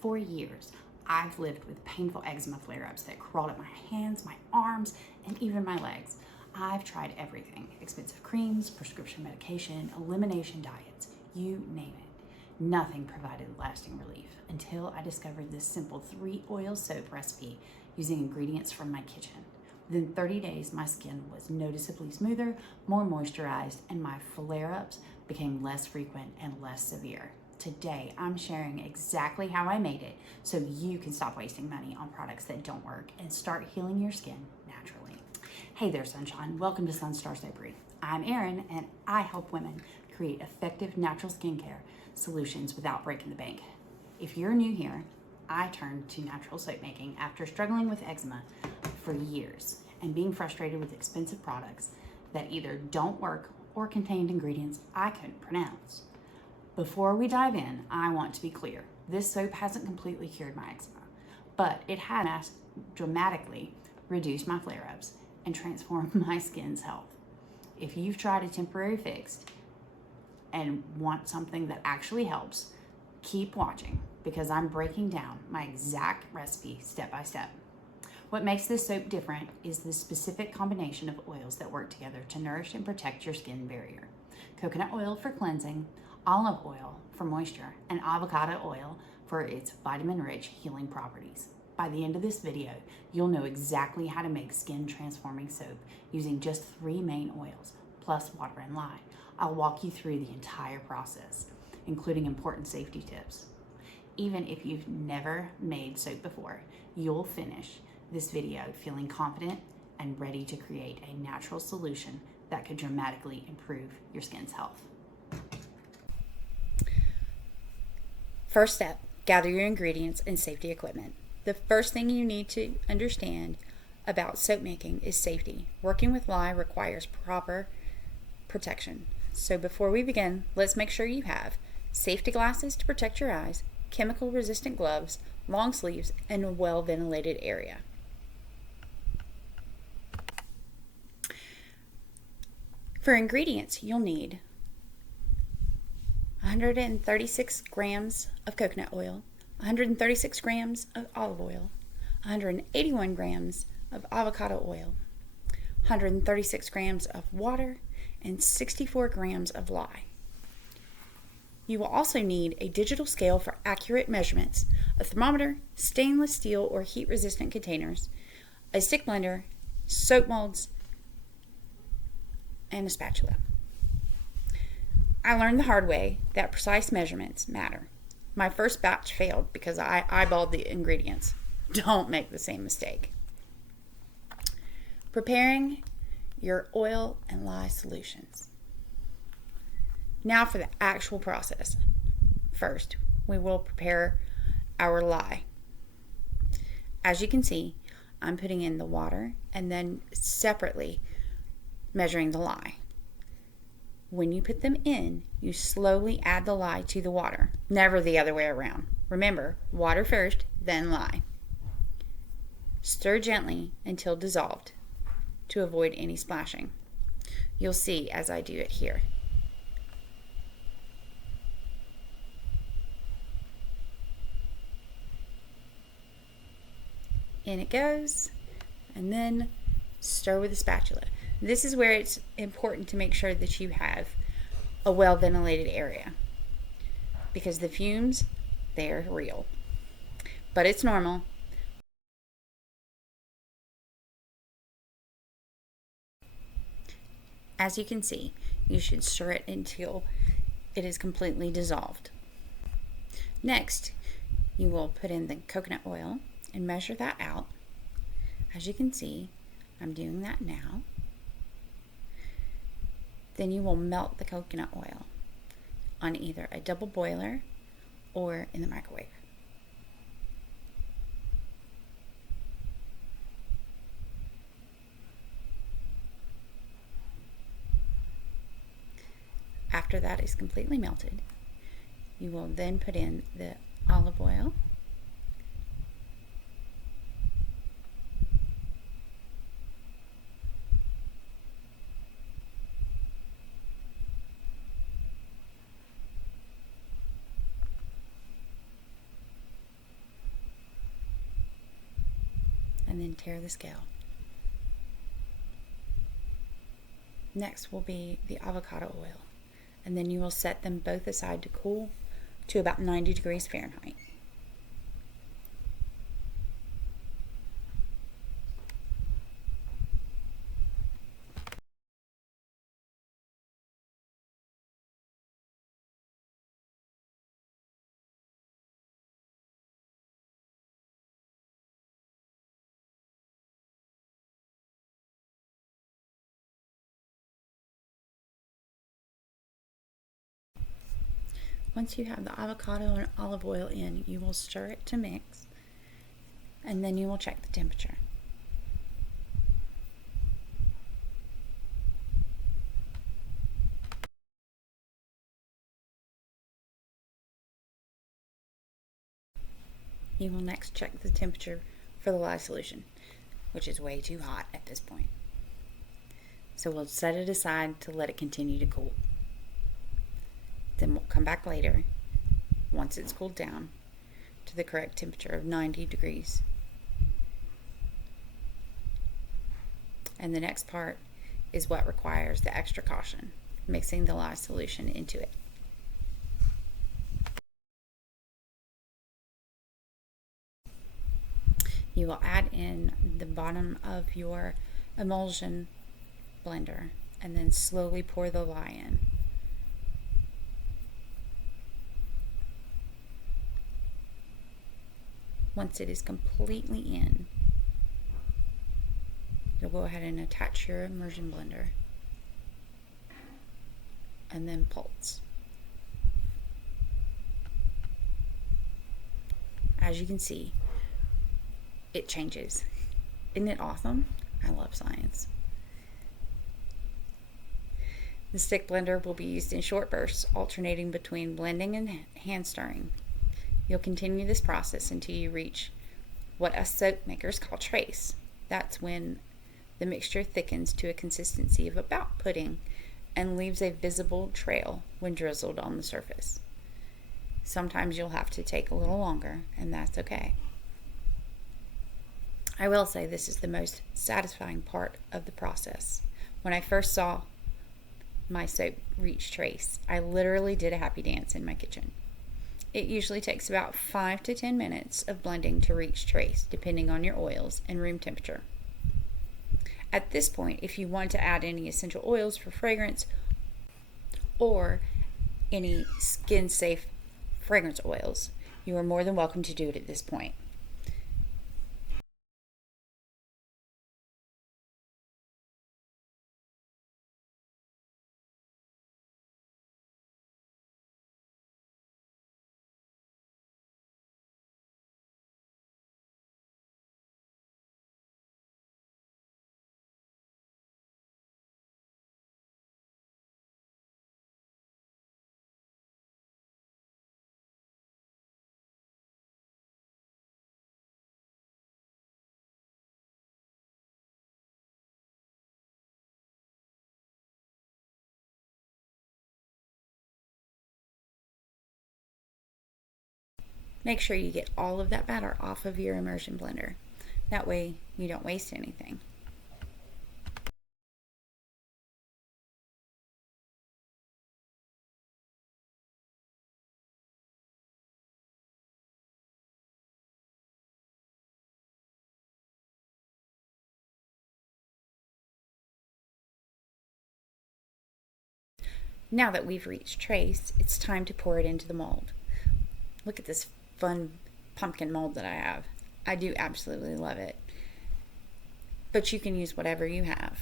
For years, I've lived with painful eczema flare-ups that crawled up my hands, my arms, and even my legs. I've tried everything: expensive creams, prescription medication, elimination diets, you name it. Nothing provided lasting relief until I discovered this simple 3-oil soap recipe using ingredients from my kitchen. Within 30 days, my skin was noticeably smoother, more moisturized, and my flare-ups became less frequent and less severe. Today, I'm sharing exactly how I made it so you can stop wasting money on products that don't work and start healing your skin naturally. Hey there, sunshine. Welcome to Sunstar Soapery. I'm Erin, and I help women create effective natural skincare solutions without breaking the bank. If you're new here, I turned to natural soap making after struggling with eczema for years and being frustrated with expensive products that either don't work or contained ingredients I couldn't pronounce. Before we dive in, I want to be clear. This soap hasn't completely cured my eczema, but it has dramatically reduced my flare-ups and transformed my skin's health. If you've tried a temporary fix and want something that actually helps, keep watching because I'm breaking down my exact recipe step by step. What makes this soap different is the specific combination of oils that work together to nourish and protect your skin barrier. Coconut oil for cleansing, olive oil for moisture, and avocado oil for its vitamin-rich healing properties. By the end of this video, you'll know exactly how to make skin transforming soap using just 3 main oils, plus water and lye. I'll walk you through the entire process, including important safety tips. Even if you've never made soap before, you'll finish this video feeling confident and ready to create a natural solution that could dramatically improve your skin's health. First step, gather your ingredients and safety equipment. The first thing you need to understand about soap making is safety. Working with lye requires proper protection. So before we begin, let's make sure you have safety glasses to protect your eyes, chemical resistant gloves, long sleeves, and a well ventilated area. For ingredients, you'll need 136 grams of coconut oil, 136 grams of olive oil, 181 grams of avocado oil, 136 grams of water, and 64 grams of lye. You will also need a digital scale for accurate measurements, a thermometer, stainless steel or heat-resistant containers, a stick blender, soap molds, and a spatula. I learned the hard way that precise measurements matter. My first batch failed because I eyeballed the ingredients. Don't make the same mistake. Preparing your oil and lye solutions. Now for the actual process. First, we will prepare our lye. As you can see, I'm putting in the water and then separately measuring the lye. When you put them in, you slowly add the lye to the water, never the other way around. Remember, water first, then lye. Stir gently until dissolved to avoid any splashing. You'll see as I do it here. In it goes, and then stir with a spatula. This is where it's important to make sure that you have a well ventilated area because the fumes, they're real, but it's normal. As you can see, you should stir it until it is completely dissolved. Next, you will put in the coconut oil and measure that out. As you can see, I'm doing that now. Then you will melt the coconut oil on either a double boiler or in the microwave. After that is completely melted, you will then put in the olive oil, and then tear the scale. Next will be the avocado oil, and then you will set them both aside to cool to about 90 degrees Fahrenheit. Once you have the avocado and olive oil in, you will stir it to mix, and then you will check the temperature. You will next check the temperature for the lye solution, which is way too hot at this point. So we'll set it aside to let it continue to cool. Then we'll come back later, once it's cooled down, to the correct temperature of 90 degrees. And the next part is what requires the extra caution, mixing the lye solution into it. You will add in the bottom of your emulsion blender and then slowly pour the lye in. Once it is completely in, you'll go ahead and attach your immersion blender and then pulse. As you can see, it changes. Isn't it awesome? I love science. The stick blender will be used in short bursts, alternating between blending and hand stirring. You'll continue this process until you reach what us soap makers call trace. That's when the mixture thickens to a consistency of about pudding and leaves a visible trail when drizzled on the surface. Sometimes you'll have to take a little longer, and that's okay. I will say this is the most satisfying part of the process. When I first saw my soap reach trace, I literally did a happy dance in my kitchen. It usually takes about 5 to 10 minutes of blending to reach trace, depending on your oils and room temperature. At this point, if you want to add any essential oils for fragrance or any skin-safe fragrance oils, you are more than welcome to do it at this point. Make sure you get all of that batter off of your immersion blender. That way you don't waste anything. Now that we've reached trace, it's time to pour it into the mold. Look at this fun pumpkin mold that I have. I do absolutely love it. But you can use whatever you have.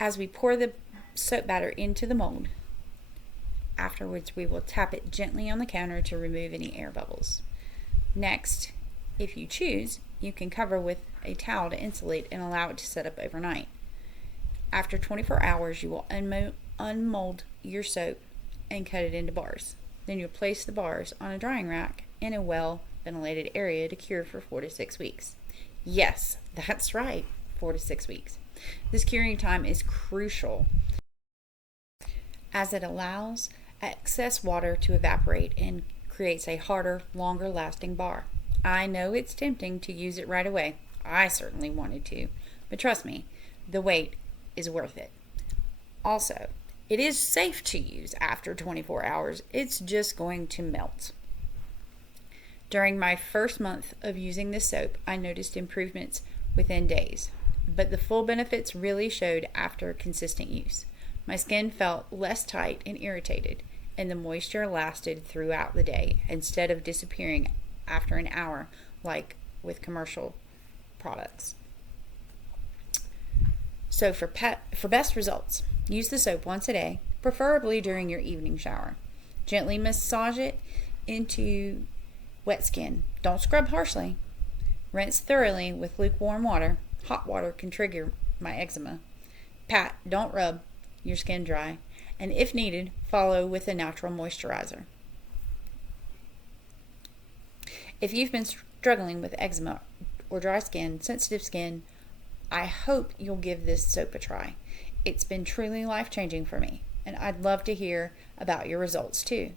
As we pour the soap batter into the mold, afterwards we will tap it gently on the counter to remove any air bubbles. Next, if you choose, you can cover with a towel to insulate and allow it to set up overnight. After 24 hours, you will unmold your soap and cut it into bars. Then you'll place the bars on a drying rack in a well-ventilated area to cure for 4 to 6 weeks. Yes, that's right, 4 to 6 weeks. This curing time is crucial as it allows excess water to evaporate and creates a harder, longer lasting bar. I know it's tempting to use it right away. I certainly wanted to, but trust me, the wait is worth it. Also, it is safe to use after 24 hours. It's just going to melt. During my first month of using this soap, I noticed improvements within days, but the full benefits really showed after consistent use. My skin felt less tight and irritated, and the moisture lasted throughout the day instead of disappearing after an hour like with commercial products. So for best results, use the soap once a day, preferably during your evening shower. Gently massage it into wet skin. Don't scrub harshly. Rinse thoroughly with lukewarm water. Hot water can trigger my eczema. Pat, don't rub your skin dry. And if needed, follow with a natural moisturizer. If you've been struggling with eczema or dry skin, sensitive skin, I hope you'll give this soap a try. It's been truly life-changing for me, and I'd love to hear about your results too.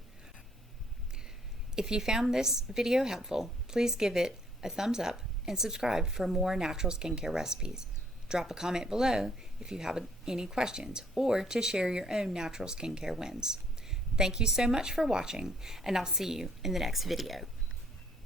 If you found this video helpful, please give it a thumbs up and subscribe for more natural skincare recipes. Drop a comment below if you have any questions or to share your own natural skincare wins. Thank you so much for watching, and I'll see you in the next video.